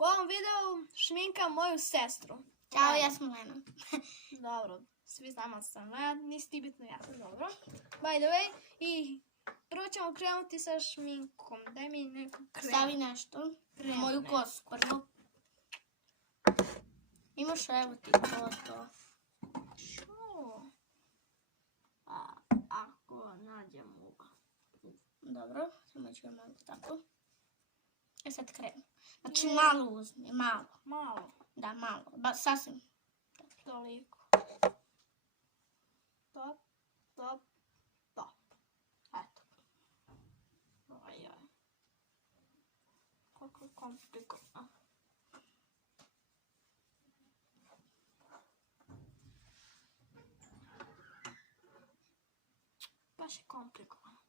U ovom videu šminkam moju sestru. Ćao, ja sam Lena. Dobro, svi znamo da sam Lena, nisi ti bitno, ja sam dobro. By the way, i prvo ćemo krenuti sa šminkom. Daj mi neku kremu. Stavi nešto na moju kosu prvo. Imaš, evo ti to. Što? Ako nađemo ga. Dobro, samo ću ga malo tako. E sad krem. Znači malo uzmi, malo. Malo. Da, malo. Sasvim. Toliko. Top. Eto. Ajaj. Kako je komplikovano. Baš je komplikovano.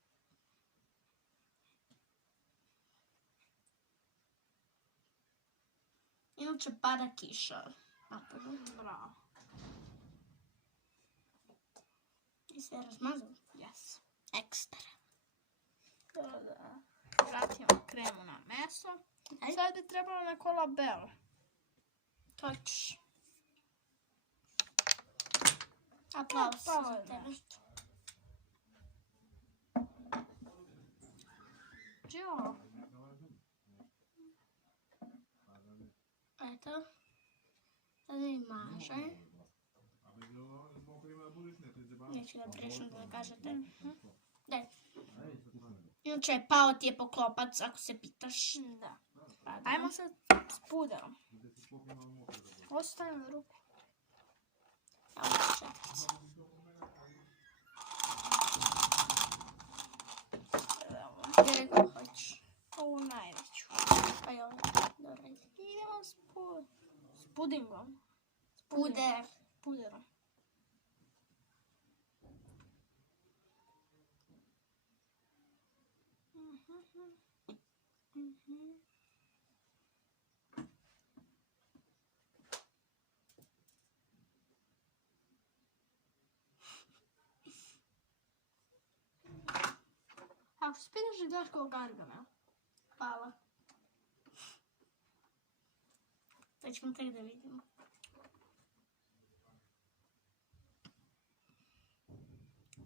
Inače pada kiša. Bravo. I sve razmazao? Yes. Ekstra. Da. Vratimo kremu na meso. Sad bi trebalo neko labelo. To ćeš. Aplauz za tebe. Čio? Eto. Sad mi maže. Neću da brišem da kažete. Daj. Inače, pao ti je poklopac, ako se pitaš. Da. Ajmo sad s puderom. Ovo se stavim na ruku. Evo četvrci. Gdje rekao hoćeš? Ovu najveću. Pa i ovo. Dobro. Idemo s pudingom. Puder. Puderom. Ako se pitaš da daš kao Gargamel. Hvala. To ćemo tek da vidimo.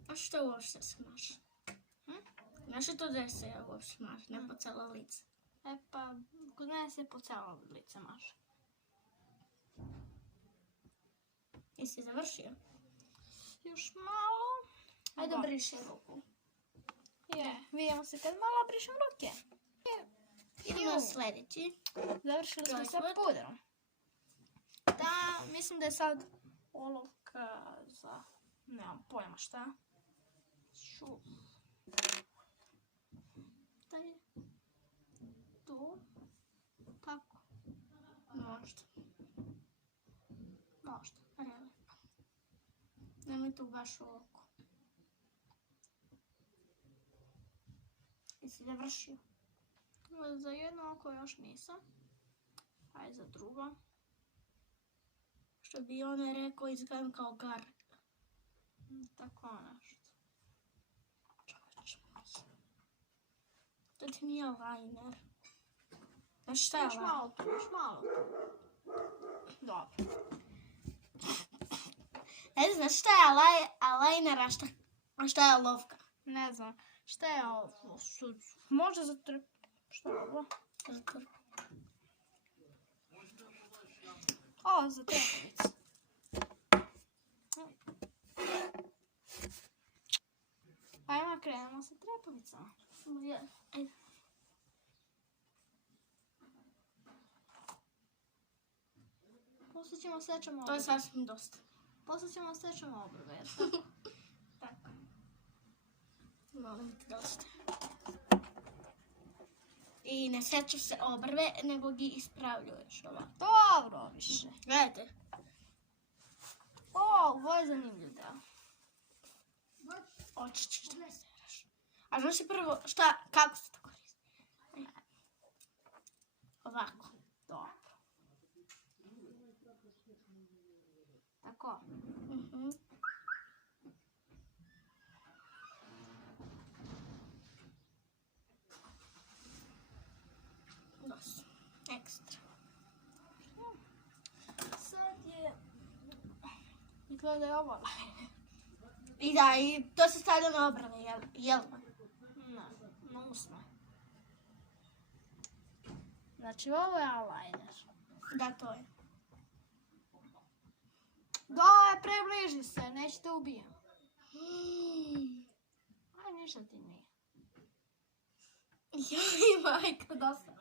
A što uopšte se maše? Znaš li to da se uopšte maše, ne po celo lice? E pa, kod mene se po celo lice maše. Jesi završio? Još malo. Ajde briši ruku. Vidimo se kad malo brišem ruke. Idemo na sljedeći. Završili smo sa puderom. Da, mislim da je sad olovka za... Nemam pojma šta. Šuf. Da je tu. Tako. Možda. Evo. Nemoj tu baš oko. Jesi završio? Za jedno oko još nisam. Ajde za drugo. Što bi on rekao, izgledam kao Garg. Tako nešto. To ti nije liner. Znaš šta je Još liner? malo tu. Dobro. Ne znaš šta je liner, a šta je olovka? Ne znam. Šta je ovo? Možda za trp... Šta je ovo? Ovo za trepavicu. Ajmo krenemo sa trepavicama. Ajde. Poslije ćemo sečemo To je obrve. sasvim dosta. Poslije ćemo sečemo obrve. Tako. Molim te dosta. I ne sečeš se obrve, nego gi ispravljuješ ovako. Dobro više. Gledajte. Ovo je zanimljiv deo. Oči ćeš da ne seraš. A znaš li prvo kako se to koristi? Ovako. Dobro. Tako. Dos. Ekstra. Izgleda da je ovo I da, i to se stavlja na obrane, jel? na usne. Znači, ovo je eyeliner. Da, to je. Daj, prebliži se, neće te ubijem. Aj, ništa ti nije. Joj, majka, dosta.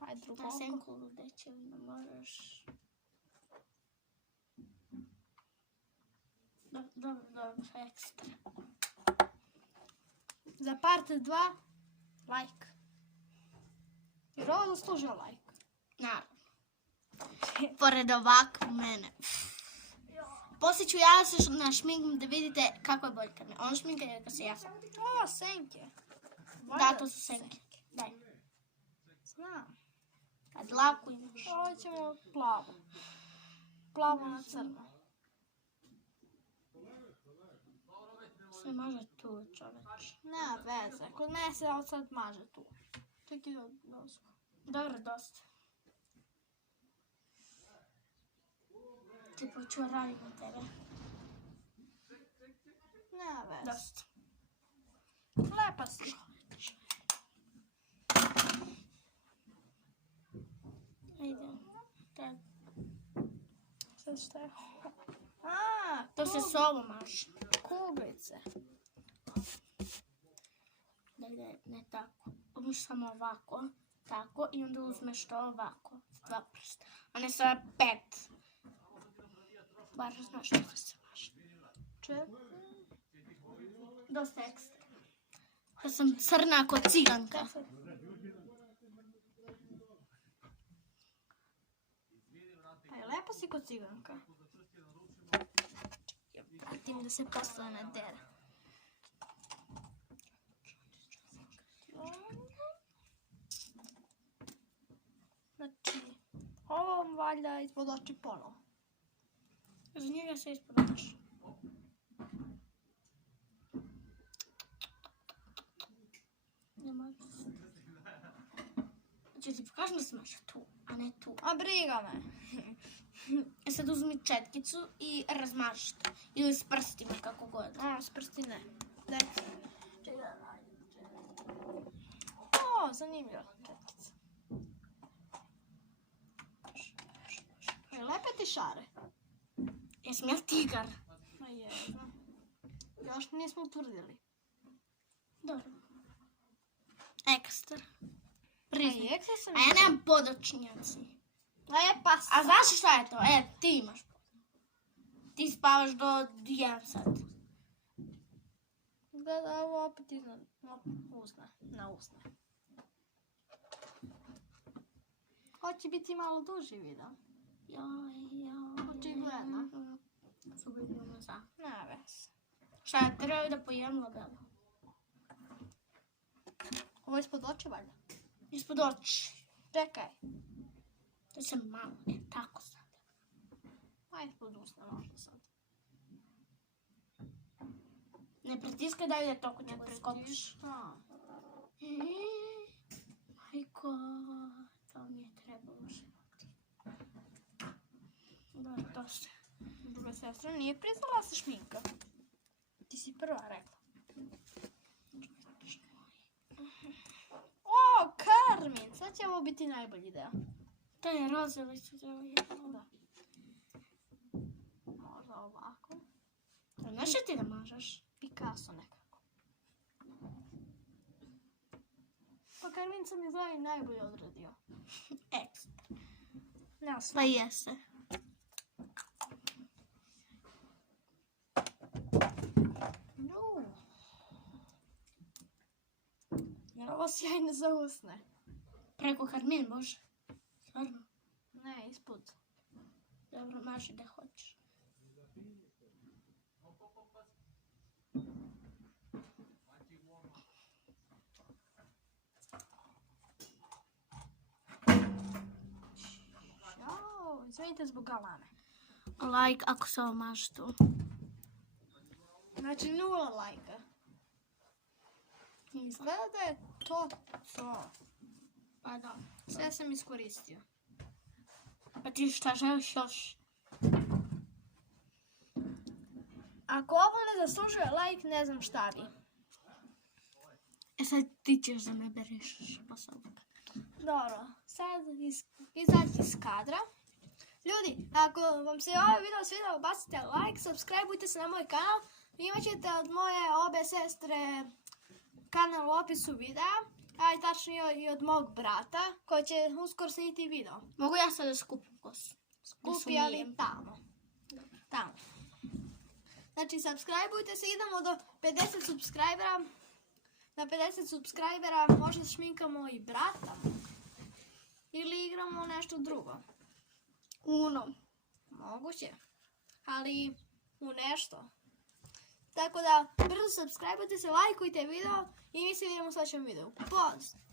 Aj, drugo Na oko. senku ludeće, ne možeš. Dobro, ekstra. Za part 2, like. Jer ovo zaslužio like. Naravno. Pored ovako mene. Poslije ću ja se našminkam da vidite kako je boljka. On šminka je kad se ja sam. O, senke. Da, to su senke. Daj. Znam. Kad dlaku imaš. Ovo ćemo plavo. Plavo na crno. Se može tu, čoveč. Nema veze. Kod mene se od sad maže tu. Čekaj da dosku. Dobro, dosta. Tipo ću raditi na tebe. Nema veze. Dosta. Lepa si. Ajde. Tak. Sad šta je? To se s ovom maže. Kuglice. Daj, ne tako. Uzmeš samo ovako. Tako. I onda uzmeš to ovako. Dva prsta. A ne sve 5. Bar znaš što se maže. Čekaj. Dosta ekstra. Ja sam crna ko ciganka. Pa je lepa si kod ciganka. Pratim da se posle ne dera. Znači, ovo valjda ispod oči ponovo. Za njega se ispodaš. Ne može. Znači ti pokažem da se maže tu, a ne tu. A briga me. E sad uzmi četkicu i razmaži to. Ili s prstima, kako god. S prsti ne. Daj. O, zanimljiva četkica. Lepe ti šare. Jesam ja tigar? Ma jedno. Još nismo utvrdili. Dobro. Ekstra. Priznaj. Ekstra sam A ja nemam podočnjaci. Lepa sam. A znaš šta je to? Ti imaš. Ti spavaš do 1 sat. Gleda ovo opet iznad usne. Na usne. Hoće biti malo duži video. Očigledno. Subidno za. Ne veze. Šta je, treba da pojem labelu? Ovo je ispod oči valjda. Ispod oči. Čekaj. To se malo, tako sad. Aj, ispod usne možda sad. Ne pritiskaj da ide toliko nego da skopiš. Majko, to mi je trebalo širati. Dobro, dosta. Druga sestra nije priznala se šminka. Ti si prva rekla. O, Karmin! Sad će ovo biti najbolji deo. To je rozili su zelo jedno. Da. Možda ovako. Znaš ti da mažeš? Picasso nekako. Pa Karmin sam je zove najbolje odradio. Ekstra. Ne, Pa jeste. No. Jer ovo sjajno za usne. Preko Karmin može? Stvarno? Ne, ispod. Dobro, maži da hoćeš. Jao, izvinite zbog galame. Like ako se ovo maži tu. Znači 0 lajka. Izgleda da je to. Pa da. Sve sam iskoristio. Pa ti šta želiš još? Ako ovo ne zaslužuje like, ne znam šta bi. E sad ti ćeš da me beriš posao. Dobro, sad izaći iz kadra. Ljudi, ako vam se ovaj video svidio, bacite like, subscribeujte se na moj kanal. Imat ćete od moje obe sestre kanal u opisu videa, a i tačnije i od mog brata, koji će uskoro snimiti video. Mogu ja sad da skupim kosu? Skupi, ali tamo. Tamo. Znači, subscribeujte se, idemo do 50 subscribera. Na 50 subscribera možda šminkamo i brata. Ili igramo nešto drugo. Uno. Moguće. Ali u nešto. Tako da, brzo subscribeujte se, lajkujte video i mi se vidimo u sljedećem videu. Pozdrav!